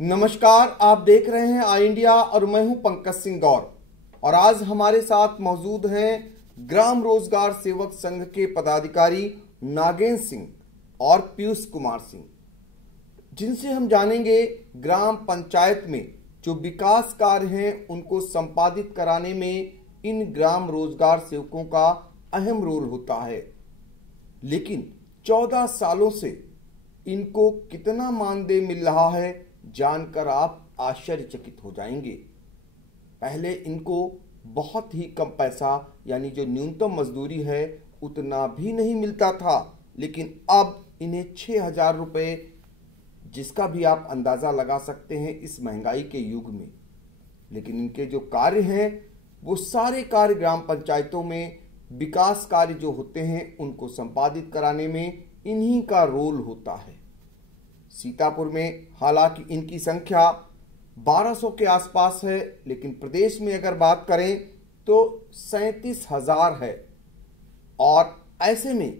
नमस्कार, आप देख रहे हैं आई इंडिया और मैं हूं पंकज सिंह गौर। और आज हमारे साथ मौजूद हैं ग्राम रोजगार सेवक संघ के पदाधिकारी नागेंद्र सिंह और पीयूष कुमार सिंह, जिनसे हम जानेंगे ग्राम पंचायत में जो विकास कार्य हैं उनको संपादित कराने में इन ग्राम रोजगार सेवकों का अहम रोल होता है। लेकिन 14 सालों से इनको कितना मानदेय मिल रहा है जानकर आप आश्चर्यचकित हो जाएंगे। पहले इनको बहुत ही कम पैसा यानी जो न्यूनतम मजदूरी है उतना भी नहीं मिलता था, लेकिन अब इन्हें 6,000 रुपये, जिसका भी आप अंदाजा लगा सकते हैं इस महंगाई के युग में। लेकिन इनके जो कार्य हैं वो सारे कार्य ग्राम पंचायतों में विकास कार्य जो होते हैं उनको संपादित कराने में इन्हीं का रोल होता है। सीतापुर में हालांकि इनकी संख्या 1200 के आसपास है, लेकिन प्रदेश में अगर बात करें तो 37,000 है। और ऐसे में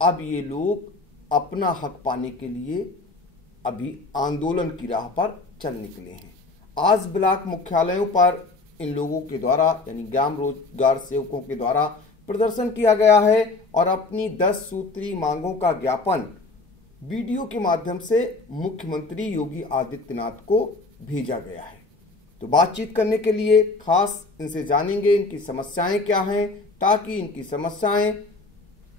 अब ये लोग अपना हक पाने के लिए अभी आंदोलन की राह पर चल निकले हैं। आज ब्लॉक मुख्यालयों पर इन लोगों के द्वारा यानी ग्राम रोजगार सेवकों के द्वारा प्रदर्शन किया गया है और अपनी 10 सूत्री मांगों का ज्ञापन वीडियो के माध्यम से मुख्यमंत्री योगी आदित्यनाथ को भेजा गया है। तो बातचीत करने के लिए खास इनसे जानेंगे इनकी समस्याएं क्या हैं, ताकि इनकी समस्याएं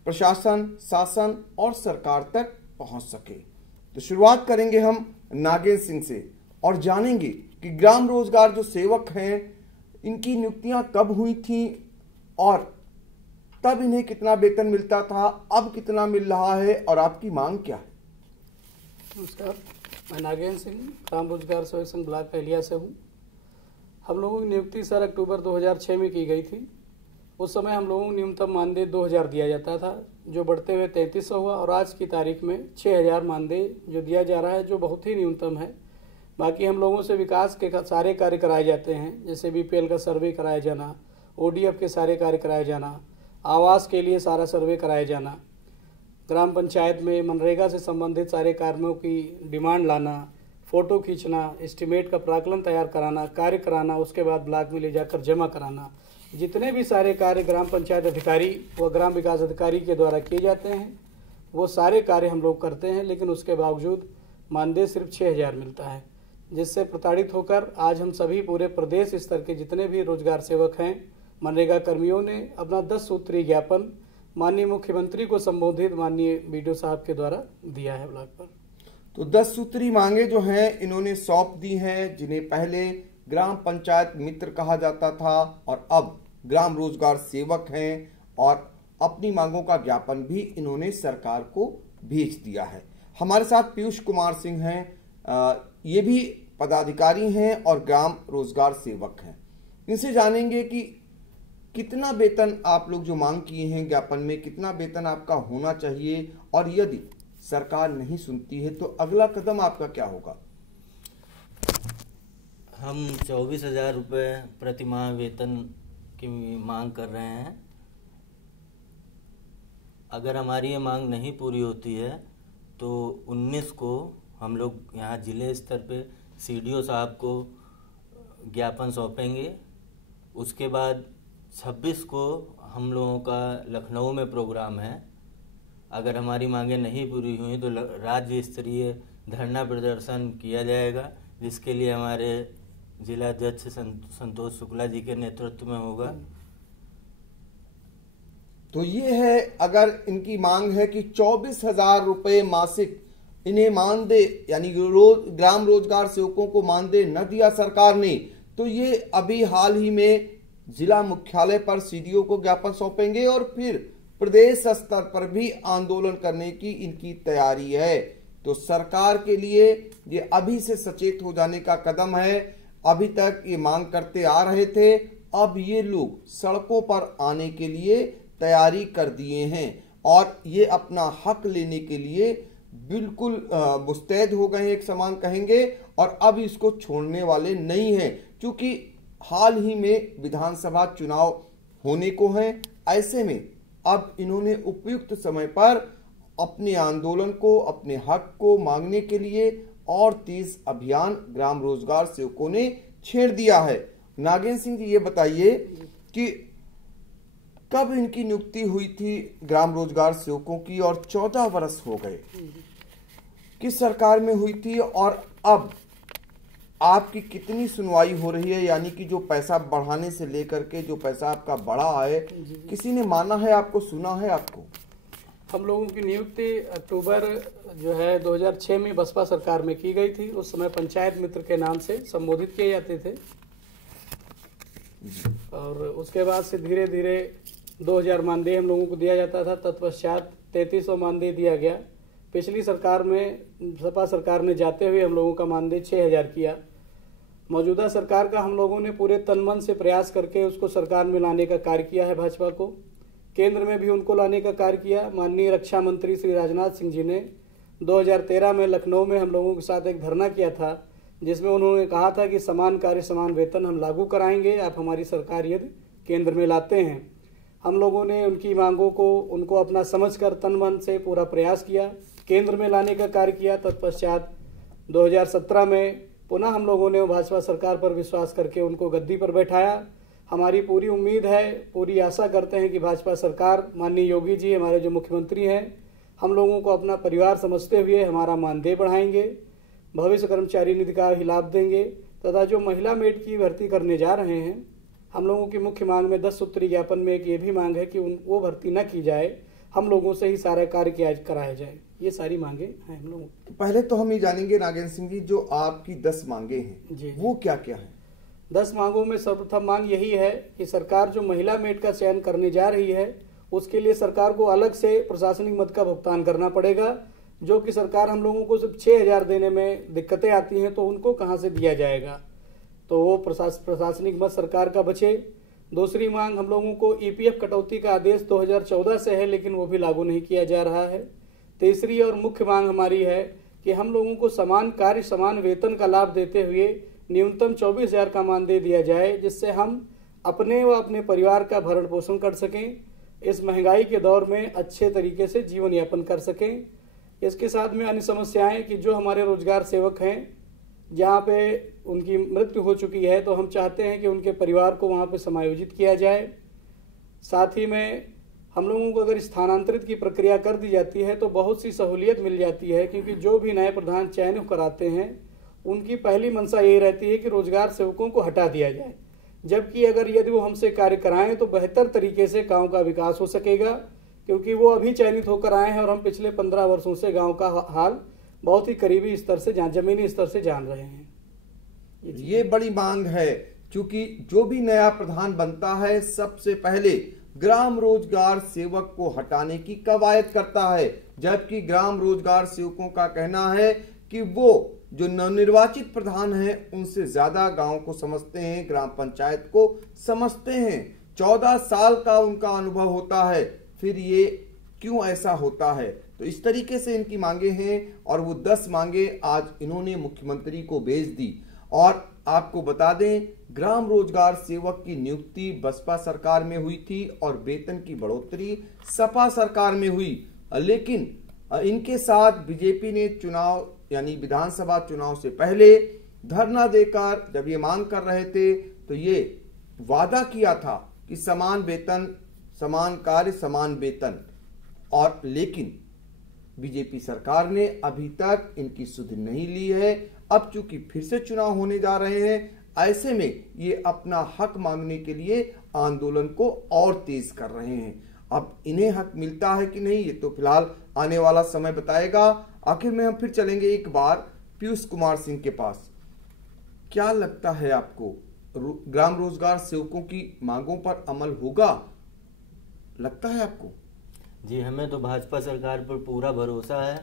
प्रशासन, शासन और सरकार तक पहुंच सके। तो शुरुआत करेंगे हम नागेंद्र सिंह से और जानेंगे कि ग्राम रोजगार जो सेवक हैं इनकी नियुक्तियां कब हुई थी और तब इन्हें कितना वेतन मिलता था, अब कितना मिल रहा है और आपकी मांग क्या है? नमस्कार, मैं नागेंद्र सिंह ग्राम रोजगार सेवक संघ ब्लॉक पहलिया से हूँ। हम लोगों की नियुक्ति सर अक्टूबर 2006 में की गई थी। उस समय हम लोगों को न्यूनतम मानदेय 2,000 दिया जाता था, जो बढ़ते हुए 3,300 हुआ और आज की तारीख में 6,000 मानदेय जो दिया जा रहा है, जो बहुत ही न्यूनतम है। बाकी हम लोगों से विकास के सारे कार्य कराए जाते हैं, जैसे बीपीएल का सर्वे कराया जाना, ओडीएफ के सारे कार्य कराए जाना, आवास के लिए सारा सर्वे कराया जाना, ग्राम पंचायत में मनरेगा से संबंधित सारे कार्यों की डिमांड लाना, फोटो खींचना, एस्टीमेट का प्राक्कलन तैयार कराना, कार्य कराना, उसके बाद ब्लॉक में ले जाकर जमा कराना। जितने भी सारे कार्य ग्राम पंचायत अधिकारी व ग्राम विकास अधिकारी के द्वारा किए जाते हैं वो सारे कार्य हम लोग करते हैं, लेकिन उसके बावजूद मानदेय सिर्फ 6,000 मिलता है, जिससे प्रताड़ित होकर आज हम सभी पूरे प्रदेश स्तर के जितने भी रोजगार सेवक हैं, मनरेगा कर्मियों ने अपना 10 सूत्री ज्ञापन माननीय मुख्यमंत्री को संबोधित माननीय बीडीओ साहब के द्वारा दिया है ब्लॉक पर। तो 10 सूत्री मांगे जो हैं इन्होंने सौंप दी हैं, जिन्हें पहले ग्राम पंचायत मित्र कहा जाता था और अब ग्राम रोजगार सेवक हैं, और अपनी मांगों का ज्ञापन भी इन्होंने सरकार को भेज दिया है। हमारे साथ पीयूष कुमार सिंह हैं, ये भी पदाधिकारी हैं और ग्राम रोजगार सेवक हैं। इनसे जानेंगे कि कितना वेतन आप लोग जो मांग किए हैं ज्ञापन में, कितना वेतन आपका होना चाहिए, और यदि सरकार नहीं सुनती है तो अगला कदम आपका क्या होगा? हम 24,000 रुपये प्रति माह वेतन की मांग कर रहे हैं। अगर हमारी ये मांग नहीं पूरी होती है तो 19 को हम लोग यहाँ जिले स्तर पे सीडीओ साहब को ज्ञापन सौंपेंगे। उसके बाद 26 को हम लोगों का लखनऊ में प्रोग्राम है। अगर हमारी मांगें नहीं पूरी हुई तो राज्य स्तरीय धरना प्रदर्शन किया जाएगा, जिसके लिए हमारे जिला जज संतोष शुक्ला जी के नेतृत्व में होगा। तो ये है, अगर इनकी मांग है कि 24,000 रुपये मासिक इन्हें मानदेय यानी ग्राम रोजगार सेवकों को मानदेय न दिया सरकार ने, तो ये अभी हाल ही में जिला मुख्यालय पर सीडीओ को ज्ञापन सौंपेंगे और फिर प्रदेश स्तर पर भी आंदोलन करने की इनकी तैयारी है। तो सरकार के लिए ये अभी से सचेत हो जाने का कदम है। अभी तक ये मांग करते आ रहे थे, अब ये लोग सड़कों पर आने के लिए तैयारी कर दिए हैं और ये अपना हक लेने के लिए बिल्कुल मुस्तैद हो गए हैं, एक समान कहेंगे, और अब इसको छोड़ने वाले नहीं हैं, क्योंकि हाल ही में विधानसभा चुनाव होने को हैं। ऐसे में अब इन्होंने उपयुक्त समय पर अपने आंदोलन को, अपने हक को मांगने के लिए और तेज अभियान ग्राम रोजगार सेवकों ने छेड़ दिया है। नागेंद्र सिंह जी, ये बताइए कि कब इनकी नियुक्ति हुई थी ग्राम रोजगार सेवकों की और 14 वर्ष हो गए, किस सरकार में हुई थी और अब आपकी कितनी सुनवाई हो रही है? यानी कि जो पैसा बढ़ाने से लेकर के जो पैसा आपका बढ़ा है, किसी ने माना है आपको, सुना है आपको? हम लोगों की नियुक्ति अक्टूबर जो है 2006 में बसपा सरकार में की गई थी। उस समय पंचायत मित्र के नाम से संबोधित किए जाते थे और उसके बाद से धीरे धीरे 2000 मानदेय हम लोगों को दिया जाता था। तत्पश्चात 3300 मानदेय दिया गया। पिछली सरकार में सपा सरकार ने जाते हुए हम लोगों का मानदेय 6000 किया। मौजूदा सरकार का हम लोगों ने पूरे तन मन से प्रयास करके उसको सरकार में लाने का कार्य किया है। भाजपा को केंद्र में भी उनको लाने का कार्य किया। माननीय रक्षा मंत्री श्री राजनाथ सिंह जी ने 2013 में लखनऊ में हम लोगों के साथ एक धरना किया था, जिसमें उन्होंने कहा था कि समान कार्य समान वेतन हम लागू कराएंगे, आप हमारी सरकार यदि केंद्र में लाते हैं। हम लोगों ने उनकी मांगों को उनको अपना समझकर तन मन से पूरा प्रयास किया, केंद्र में लाने का कार्य किया। तत्पश्चात 2017 में पुनः हम लोगों ने भाजपा सरकार पर विश्वास करके उनको गद्दी पर बैठाया। हमारी पूरी उम्मीद है, पूरी आशा करते हैं कि भाजपा सरकार, माननीय योगी जी हमारे जो मुख्यमंत्री हैं, हम लोगों को अपना परिवार समझते हुए हमारा मानदेय बढ़ाएंगे, भविष्य कर्मचारी निधि का ही लाभ देंगे तथा जो महिला मेड की भर्ती करने जा रहे हैं, हम लोगों की मुख्य मांग में 10 सूत्री ज्ञापन में एक ये भी मांग है कि वो भर्ती न की जाए, हम लोगों से ही सारा कार्य कराया जाए। ये सारी मांगे हैं हम लोगों। पहले तो हम ये जानेंगे नागेंद्र सिंह जी, जो आपकी 10 मांगे हैं जी, वो क्या क्या है? 10 मांगों में सर्वप्रथम मांग यही है कि सरकार जो महिला मेड का चयन करने जा रही है, उसके लिए सरकार को अलग से प्रशासनिक मद का भुगतान करना पड़ेगा, जो कि सरकार हम लोगों को सिर्फ 6000 देने में दिक्कतें आती हैं, तो उनको कहां से दिया जाएगा, तो वो प्रशासनिक मद सरकार का बचे। दूसरी मांग, हम लोगों को ईपीएफ कटौती का आदेश 2014 से है, लेकिन वो भी लागू नहीं किया जा रहा है। तीसरी और मुख्य मांग हमारी है कि हम लोगों को समान कार्य समान वेतन का लाभ देते हुए न्यूनतम 24,000 का मानदेय दिया जाए, जिससे हम अपने व अपने परिवार का भरण पोषण कर सकें, इस महंगाई के दौर में अच्छे तरीके से जीवन यापन कर सकें। इसके साथ में अन्य समस्याएं कि जो हमारे रोजगार सेवक हैं, जहाँ पे उनकी मृत्यु हो चुकी है, तो हम चाहते हैं कि उनके परिवार को वहाँ पे समायोजित किया जाए। साथ ही में हम लोगों को अगर स्थानांतरित की प्रक्रिया कर दी जाती है तो बहुत सी सहूलियत मिल जाती है, क्योंकि जो भी नए प्रधान चयन कराते हैं उनकी पहली मंशा यही रहती है कि रोजगार सेवकों को हटा दिया जाए, जबकि यदि वो हमसे कार्य कराएं तो बेहतर तरीके से गांव का विकास हो सकेगा, क्योंकि वो अभी चयनित होकर आए हैं और हम पिछले 15 वर्षों से गांव का हाल बहुत ही करीबी स्तर से जमीनी स्तर से जान रहे हैं। ये बड़ी मांग है, क्योंकि जो भी नया प्रधान बनता है सबसे पहले ग्राम रोजगार सेवक को हटाने की कवायद करता है, जबकि ग्राम रोजगार सेवकों का कहना है कि वो जो नवनिर्वाचित प्रधान हैं उनसे ज्यादा गांव को समझते हैं, ग्राम पंचायत को समझते हैं। 14 साल का उनका अनुभव होता है, फिर ये क्यों ऐसा होता है? तो इस तरीके से इनकी मांगे हैं और वो 10 मांगे आज इन्होंने मुख्यमंत्री को भेज दी। और आपको बता दें, ग्राम रोजगार सेवक की नियुक्ति बसपा सरकार में हुई थी और वेतन की बढ़ोतरी सपा सरकार में हुई, लेकिन इनके साथ बीजेपी ने चुनाव यानी विधानसभा चुनाव से पहले धरना देकर जब ये मांग कर रहे थे तो ये वादा किया था कि समान वेतन, समान कार्य, समान वेतन, और लेकिन बीजेपी सरकार ने अभी तक इनकी सुध नहीं ली है। अब चूंकि फिर से चुनाव होने जा रहे हैं, ऐसे में ये अपना हक मांगने के लिए आंदोलन को और तेज कर रहे हैं। अब इन्हें हक मिलता है कि नहीं, ये तो फिलहाल आने वाला समय बताएगा। आखिर में हम फिर चलेंगे एक बार पीयूष कुमार सिंह के पास। क्या लगता है आपको, ग्राम रोजगार सेवकों की मांगों पर अमल होगा, लगता है आपको? जी, हमें तो भाजपा सरकार पर पूरा भरोसा है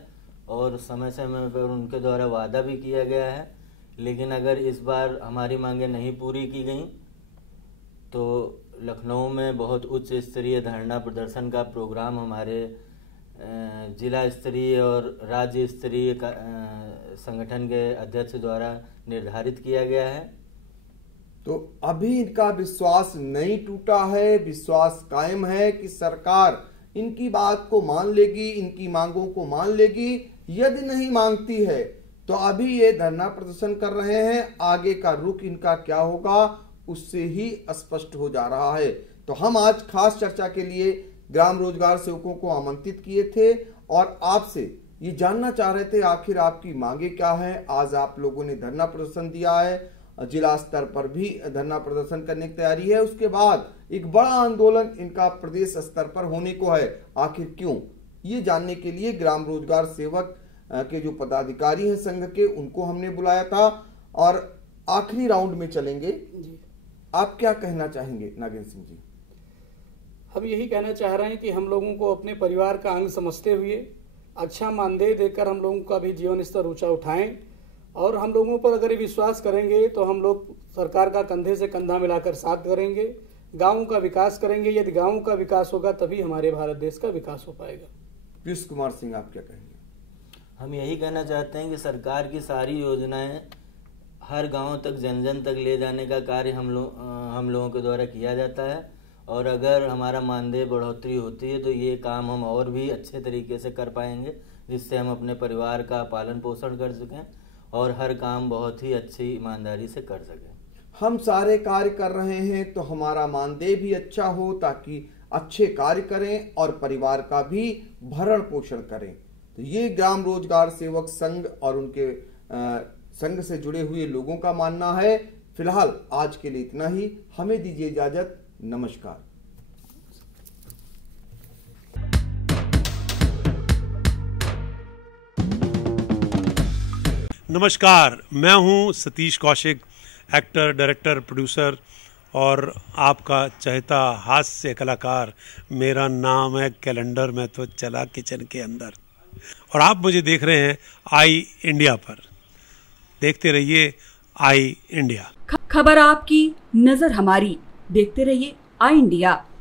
और समय समय पर उनके द्वारा वादा भी किया गया है, लेकिन अगर इस बार हमारी मांगें नहीं पूरी की गई तो लखनऊ में बहुत उच्च स्तरीय धरना प्रदर्शन का प्रोग्राम हमारे जिला स्तरीय और राज्य स्तरीय संगठन के अध्यक्ष द्वारा निर्धारित किया गया है। तो अभी इनका विश्वास नहीं टूटा है, विश्वास कायम है कि सरकार इनकी बात को मान लेगी, इनकी मांगों को मान लेगी। यदि नहीं मांगती है तो अभी ये धरना प्रदर्शन कर रहे हैं, आगे का रुख इनका क्या होगा उससे ही स्पष्ट हो जा रहा है। तो हम आज खास चर्चा के लिए ग्राम रोजगार सेवकों को आमंत्रित किए थे और आपसे ये जानना चाह रहे थे आखिर आपकी मांगे क्या है। आज आप लोगों ने धरना प्रदर्शन दिया है, जिला स्तर पर भी धरना प्रदर्शन करने की तैयारी है, उसके बाद एक बड़ा आंदोलन इनका प्रदेश स्तर पर होने को है। आखिर क्यों, ये जानने के लिए ग्राम रोजगार सेवक के जो पदाधिकारी हैं संघ के, उनको हमने बुलाया था और आखिरी राउंड में चलेंगे जी। आप क्या कहना चाहेंगे नागेंद्र सिंह जी? हम यही कहना चाह रहे हैं कि हम लोगों को अपने परिवार का अंग समझते हुए अच्छा मानदेय देकर हम लोगों का भी जीवन स्तर ऊंचा उठाएं और हम लोगों पर अगर ये विश्वास करेंगे तो हम लोग सरकार का कंधे से कंधा मिलाकर साथ करेंगे, गाँव का विकास करेंगे। यदि गाँव का विकास होगा तभी हमारे भारत देश का विकास हो पाएगा। पीयूष कुमार सिंह, आप क्या कहेंगे? हम यही कहना चाहते हैं कि सरकार की सारी योजनाएं हर गांव तक, जन जन तक ले जाने का कार्य हम लोगों के द्वारा किया जाता है और अगर हमारा मानदेय बढ़ोतरी होती है तो ये काम हम और भी अच्छे तरीके से कर पाएंगे, जिससे हम अपने परिवार का पालन पोषण कर सकें और हर काम बहुत ही अच्छी ईमानदारी से कर सकें। हम सारे कार्य कर रहे हैं तो हमारा मानदेय भी अच्छा हो ताकि अच्छे कार्य करें और परिवार का भी भरण पोषण करें। तो ये ग्राम रोजगार सेवक संघ और उनके संघ से जुड़े हुए लोगों का मानना है। फिलहाल आज के लिए इतना ही, हमें दीजिए इजाजत। नमस्कार। नमस्कार, मैं हूं Satish Kaushik, actor, director, producer और आपका चहेता हास्य कलाकार। मेरा नाम है कैलेंडर, मैं तो चला किचन के अंदर और आप मुझे देख रहे हैं आई इंडिया पर। देखते रहिए आई इंडिया। खबर आपकी, नजर हमारी। देखते रहिए आई इंडिया।